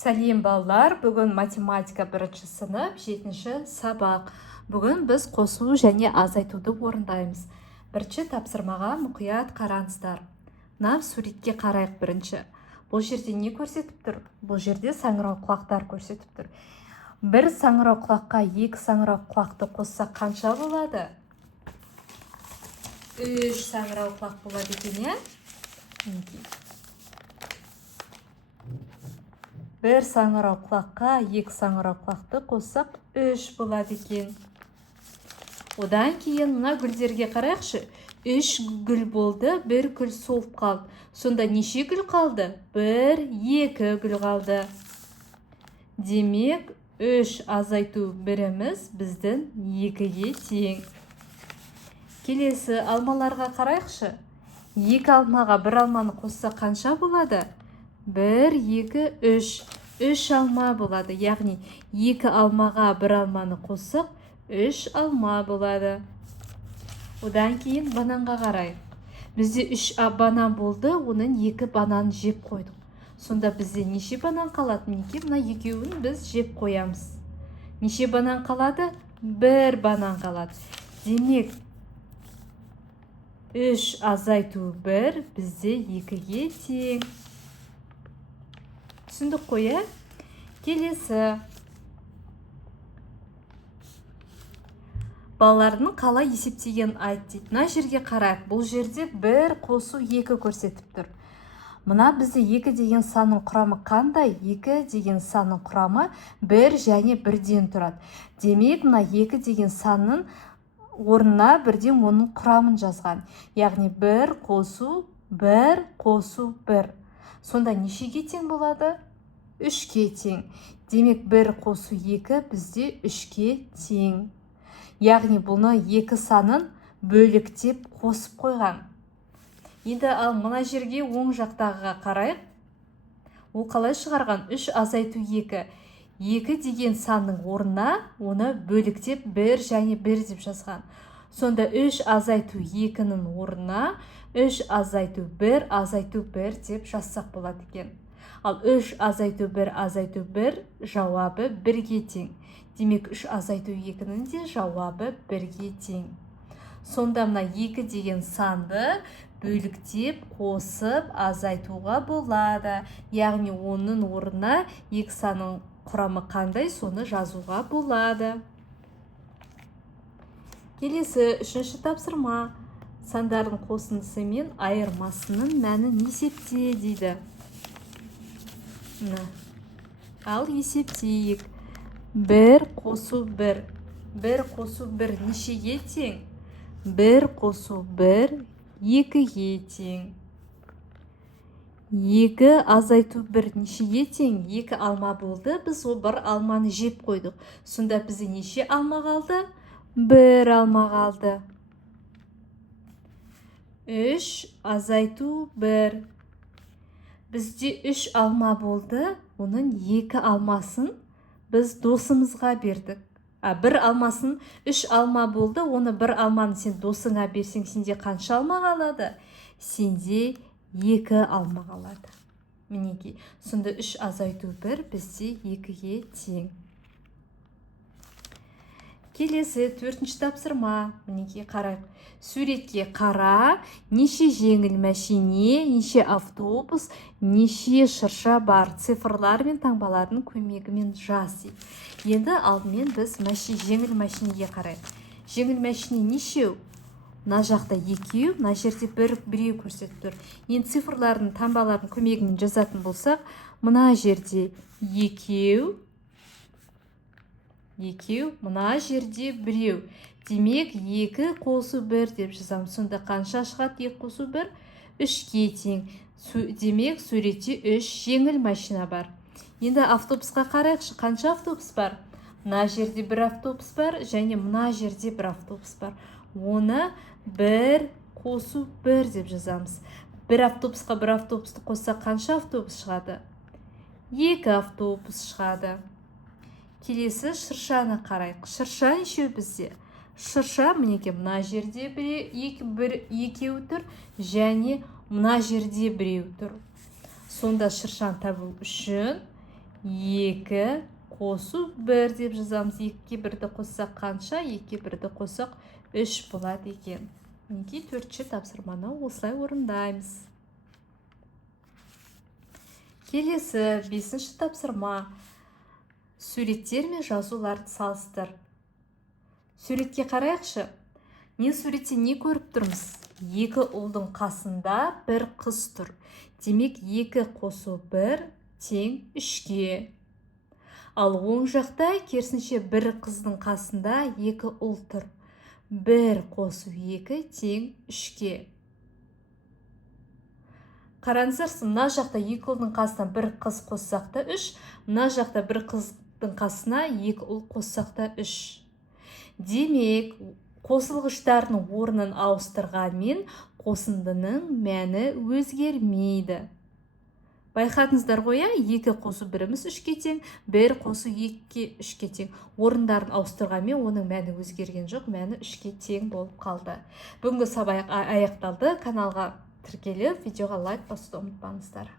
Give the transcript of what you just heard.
Сәлем балалар, бүгін математика 1-ші сынып 7-ші сабақ. Бүгін біз қосу және азайтуды орындаймыз. Бірінші тапсырмаға мұқият қараңыздар. Мына суретке қарайық бірінші. Бұл жерде не көрсетіп тұр? Бұл жерде саңырау құлақтар көрсетіп тұр. Бір саңырау құлаққа екі саңырау құлақты қоссақ қанша болады? 3 саңырау құлақ болады екен, иә? Бір саңырау құлаққа екі саңырау құлақты қоссақ 3 болады екен. Одан кейін мына гүлдерге қарайықшы. 3 гүл болды, бір гүл солып қалды. Сонда неше гүл қалды? 1, 2 гүл қалды. Демек, 3 азайту біріміз біздің 2-ге тең. Келесі алмаларға қарайықшы. 2 алмаға 1 алманы қосса қанша болады? 1, 2, 3. 3 алма болады. Яғни 2 алмаға 1 алманы қоссақ 3 алма болады. Одан кейін бананға қарайық. Бізде 3 банан болды, оның 2 банан жеп қойдық. Сонда бізде неше банан қалады? Мінекей мына екеуін біз жеп қоямыз. Неше банан қалады? 1 банан қалады. Демек, 3 азайту 1 бізде 2-ге тең. Түсіндік қой, келесі. Балалардың қалай есептеген айт дейді. Мына жерге қарайық. Бұл жерде 1 қосу 2 көрсетіп тұр. Мына бізде 2 деген санның құрамы қандай? 2 деген санның құрамы 1 және 1-ден тұрады. Демек, мына 2 деген санның орнына 1-ден оның құрамын жазған. Яғни 1 қосу 1 қосу 1. Сонда нешеге тең болады? 3-ке тең. Демек, 1 қосу 2 бізде 3-ке тең. Яғни бұны 2 санын бөліктеп қосып қойған. Енді ал мына жерге оң жақтағыға қарайық. Ол қалай шығарған? 3 азайту 2. 2 деген санның орнына оны бөліктеп 1 және 1 деп жазған. Сонда 3 азайту 2-нің орнына 3 азайту 1 азайту 1 деп жазсақ болады екен. Ал 3 азайту 1 азайту 1 жауабы 1-ге тең. Демек, 3 азайту 2-нің де жауабы 1-ге тең. Сонда мына 2 деген санды бөліктеп қосып азайтуға болады. Яғни оның орнына 2 санның құрамы қандай, соны жазуға болады. Келесі 3-ші тапсырма. Сандардың қосындысы мен айырмасының мәнін есепте дейді. Ал есептейік. 1 қосу 1. 1 қосу 1 нешеге тең? 1 қосу 1 2-ге тең. 2 азайту 1 нешеге тең? 2 алма болды. Біз о 1 алманы жеп қойдық. Сонда бізде неше алма қалды? 1 алма қалды. 3 азайту 1. Бізде 3 алма болды. Оның 2 алмасын біз досымызға бердік. 1 алмасын 3 алма болды. Оны 1 алманы сен досыңа берсең, сенде қанша алма қалады? Сенде 2 алма қалады. Мінекей. Сонда 3 азайту 1 бізде 2-ге тең. Келесі 4-ші тапсырма. Мінекей қарайық. Суретке қара, неше жеңіл мәшине, неше автобус, неше шырша бар. Цифрлар мен таңбалардың көмегімен жаз. Енді алдымен біз жеңіл мәшинеге қарайық. Жеңіл мәшине нешеу? Мына жақта 2, мына жерде 1 көрсетіп тұр. Енді цифрлардың таңбалардың көмегімен жазатын болсақ, мына жерде 2, мына жерде 1. Демек, 2 қосу 1 деп жазамыз. Сонда қанша шығады 2 қосу 1? 3-ге тең. Демек, суретте 3 жеңіл машина бар. Енді автобусқа қарайықшы. Қанша автобус бар? Мына жерде 1 автобус бар, және мына жерде 1 автобус бар. Оны 1 қосу 1 деп жазамыз. 1 автобусқа 1 автобусты қосса қанша автобус шығады? 2 автобус шығады. Келесі шыршаны қарайық. Шырша нешеу бізде? Шырша, мінеке, мына жерде 2 тұр, және мына жерде 1 тұр. Сонда шыршаны табу үшін 2 қосу 1 деп жазамыз. 2-ке 1-ді қоссақ қанша? 2-ке 1-ді қоссақ 3 болады екен. Мінекей 4-ші тапсырманы осылай орындаймыз. Келесі 5-ші тапсырма. Суреттер мен жазуларды салыстыр. Суретке қарайықшы. Мен суретте не көріп тұрмыз? 2 ұлдың қасында бір қыз тұр. Демек 2 қосу 1 тең 3-ке. Ал оң жақта керісінше бір қыздың қасында 2 ұл тұр. 1 қосу 2 тең 3-ке. Қараңыздар, мына жақта 2 ұлдың қасына бір қыз қоссақ та 3, мына жақта бір қыздың қасына 2 ұл қоссақ та 3. Демек, қосылғыштардың орнын ауыстырғанмен қосындының мәні өзгермейді. Байқадыңыздар ғой, 2 қосу 1-іміз 3-ке тең, 1 қосу 2-ке 3-ке тең. Орындарын ауыстырғанмен оның мәні өзгерген жоқ, мәні 3-ке тең болып қалды. Бүгінгі сабақ аяқталды. Каналға тіркеліп, видеоға лайк басуды ұмытпаңыздар.